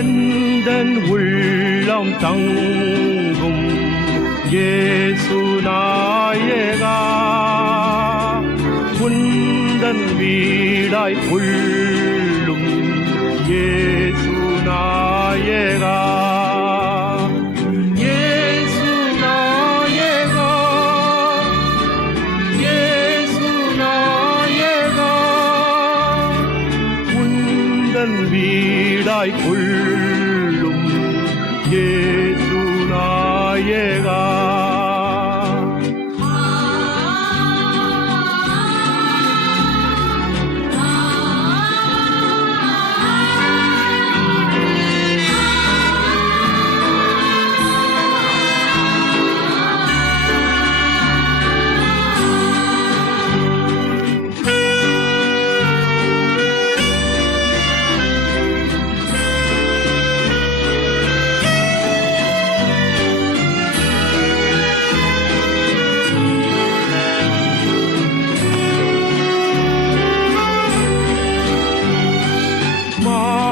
எந்தன் உள்ளம் தங்கும். ஏசுநாயகா குந்தன் வீடாய் உள்ளும் ஏசுநாயகா வீடாய் கொள்ளும். ஏ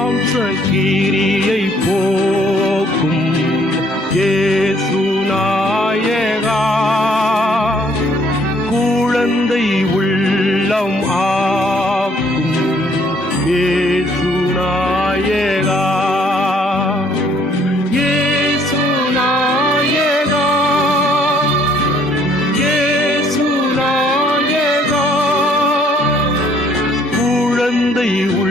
மாம்ச கீரியை போக்கும் ஏசுநாயகா குழந்தை உள்ளம் ஆக்கும் ஏசுநாயகா ஏசுநாயகா குழந்தை உள்ளம்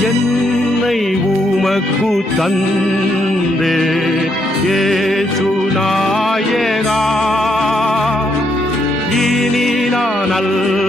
என்னை உமக்கு தந்தே. ஏசுநாயகா இனி நான் அல்ல.